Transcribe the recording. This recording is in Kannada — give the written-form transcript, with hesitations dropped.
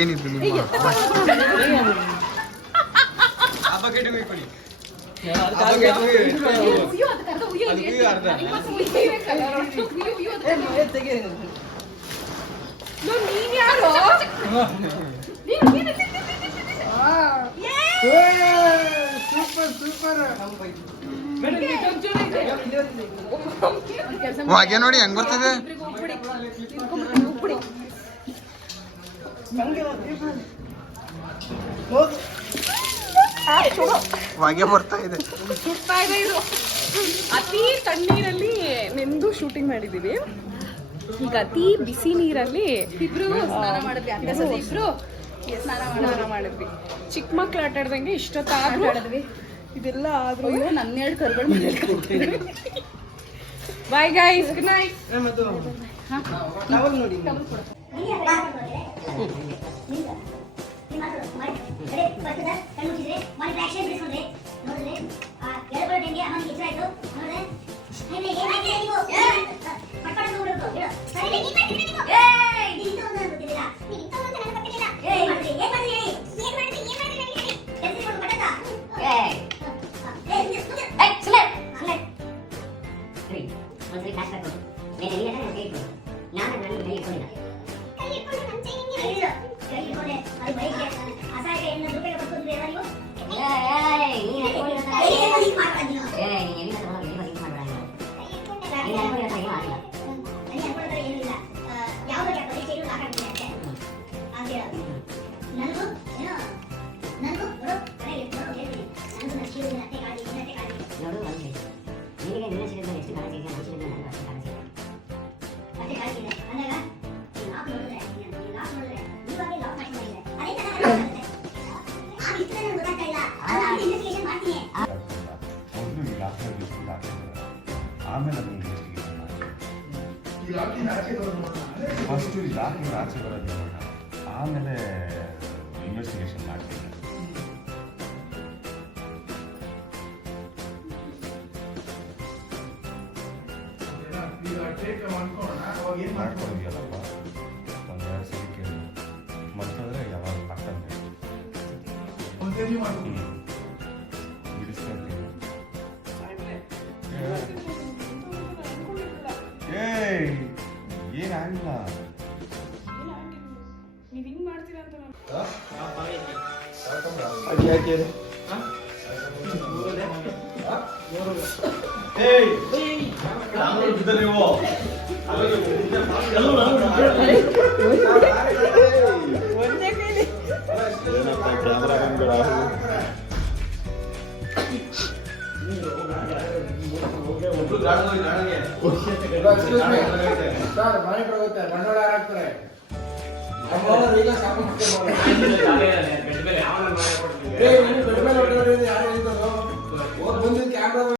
ಏನಿದು ನಿಮ್ಮ ನೀನ್ ಯಾರು? ಹಾಗೆ ನೋಡಿ ಹೆಂಗ್ ಬರ್ತಿದೆ. ಹಾಗೆ ಬರ್ತಾ ಇದೆ. ಅತಿ ತಣ್ಣೀರಲ್ಲಿ ನೆಂದು ಶೂಟಿಂಗ್ ಮಾಡಿದೀವಿ. ಈಗ ಅತಿ ಬಿಸಿ ನೀರಲ್ಲಿ ಇಬ್ರು ಸ್ನಾನ ಮಾಡಿದ್ವಿ. ಚಿಕ್ಕ ಮಕ್ಳು ಆಟ ಆಡ್ದಂಗೆ ಇಷ್ಟೊತ್ತಾದ್ರೂ ಇದೆಲ್ಲ ಆದ್ರೂ ನನ್ನೆರಡು ಕರ್ಗಳು ಮನೇಲಿ. Bye guys, good night. ಆಮೇಲೆ ಅದನ್ನು ಇನ್ವೆಸ್ಟಿಗೇಷನ್ ಮಾಡಿ ಫಸ್ಟು ಇಲಾಖೆ ಆಚೆ ಬರೋದು ಆಮೇಲೆ ಇನ್ವೆಸ್ಟಿಗೇಷನ್ ಮಾಡ್ತೀನಿ. ಮಾಡ್ಕೊಂಡಿದ್ಯಲ್ಲಪ್ಪ ಒಂದೆರಡು ಸರಿ ಕೇಳಿ ಮತ್ತಂದ್ರೆ ಯಾವಾಗ ಪಕ್ಕಂತೆ ಬಿಡಿಸ್ತಾ ಇರ್ತೀನಿ. ಏನಾಗಿಲ್ಲ ನೀವ್ ಹಿಂಗ್ ಮಾಡ್ತೀರಾ ಅಂತ ಕ್ಯಾಮ್ರಾ